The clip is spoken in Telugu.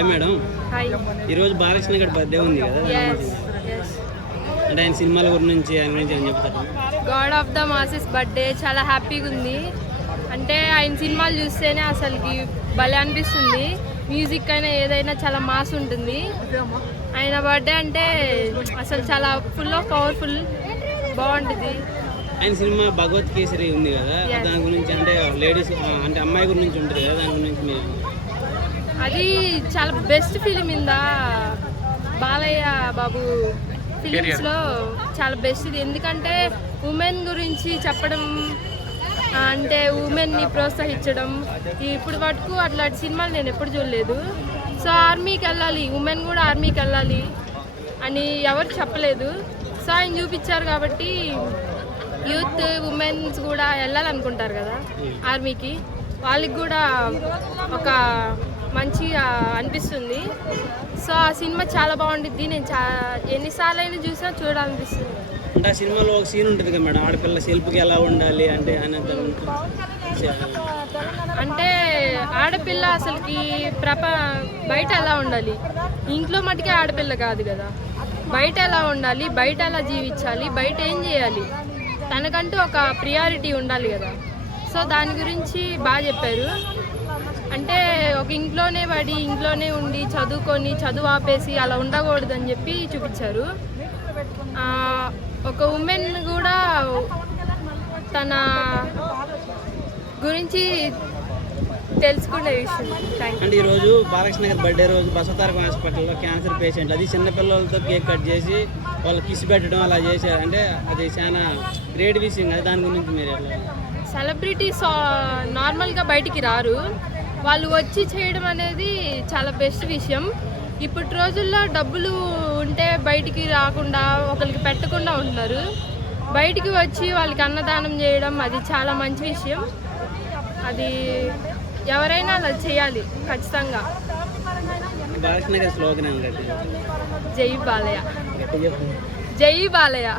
Hi madam. హాయ్. ఈరోజు బాలకృష్ణ గారి బర్త్డే ఉంది కదా, అంటే ఆయన సినిమాల గురించి ఆయన గురించి ఏం చెప్తారు? God of the masses birthday చాలా హ్యాపీగా ఉంది. అంటే ఆయన సినిమాలు చూస్తేనే అసలుకి భలే అనిపిస్తుంది. మ్యూజిక్ అయినా ఏదైనా చాలా మాస్ ఉంటుంది. ఆయన బర్త్డే అంటే అసలు చాలా ఫుల్ ఆఫ్ పవర్ఫుల్, బాగుంటుంది. ఆయన సినిమా భగవత్ కేసరి ఉంది కదా, దాని గురించి అంటే లేడీస్ అంటే అమ్మాయి గురించి ఉంటుంది కదా, దాని గురించి మీరు? అది చాలా బెస్ట్ ఫిలిం ఇందా బాలయ్య బాబు ఫిలిమ్స్లో చాలా బెస్ట్ ఇది. ఎందుకంటే ఉమెన్ గురించి చెప్పడం, అంటే ఉమెన్ని ప్రోత్సహించడం, ఇప్పుడు మటుకు అట్లాంటి సినిమాలు నేను ఎప్పుడు చూడలేదు. సో ఆర్మీకి వెళ్ళాలి, ఉమెన్ కూడా ఆర్మీకి వెళ్ళాలి అని ఎవరు చెప్పలేదు. సో ఆయన చూపించారు కాబట్టి యూత్ ఉమెన్స్ కూడా వెళ్ళాలనుకుంటారు కదా ఆర్మీకి, వాళ్ళకి కూడా ఒక మంచిగా అనిపిస్తుంది. సో ఆ సినిమా చాలా బాగుంటుంది. నేను ఎన్నిసార్లు అయినా చూసినా చూడాలనిపిస్తుంది. అంటే ఆ సినిమాలో ఒక సీన్ ఉంటుంది కదా మేడం, ఆడపిల్ల సెల్ఫ్కి ఎలా ఉండాలి అంటే అంటే ఆడపిల్ల అసలుకి బయట ఎలా ఉండాలి, ఇంట్లో మటుకే ఆడపిల్ల కాదు కదా, బయట ఎలా ఉండాలి, బయట ఎలా జీవించాలి, బయట ఏం చేయాలి, తనకంటూ ఒక ప్రియారిటీ ఉండాలి కదా. సో దాని గురించి బాగా చెప్పారు. అంటే ఒక ఇంట్లోనే పడి ఇంట్లోనే ఉండి చదువుకొని చదువు ఆపేసి అలా ఉండకూడదని చెప్పి చూపించారు. ఒక ఉమెన్ కూడా తన గురించి తెలుసుకునే విషయం. అంటే ఈరోజు బాలకృష్ణ గారి బర్త్డే రోజు బసవతారకం హాస్పిటల్లో క్యాన్సర్ పేషెంట్, అది చిన్నపిల్లలతో కేక్ కట్ చేసి వాళ్ళు కిస్ పెట్టడం అలా చేశారు. అంటే అది చాలా గ్రేట్ విషయం కదా, దాని గురించి మీరు ఎలా? సెలబ్రిటీస్ నార్మల్గా బయటికి రారు, వాళ్ళు వచ్చి చేయడం అనేది చాలా బెస్ట్ విషయం. ఇప్పటి రోజుల్లో డబ్బులు ఉంటే బయటికి రాకుండా ఒకరికి పెట్టకుండా ఉంటున్నారు. బయటికి వచ్చి వాళ్ళకి అన్నదానం చేయడం అది చాలా మంచి విషయం. అది ఎవరైనా అలా చేయాలి ఖచ్చితంగా. బాలకృష్ణ గారి స్లోగన్ జై బాలయ్య, జై బాలయ్య.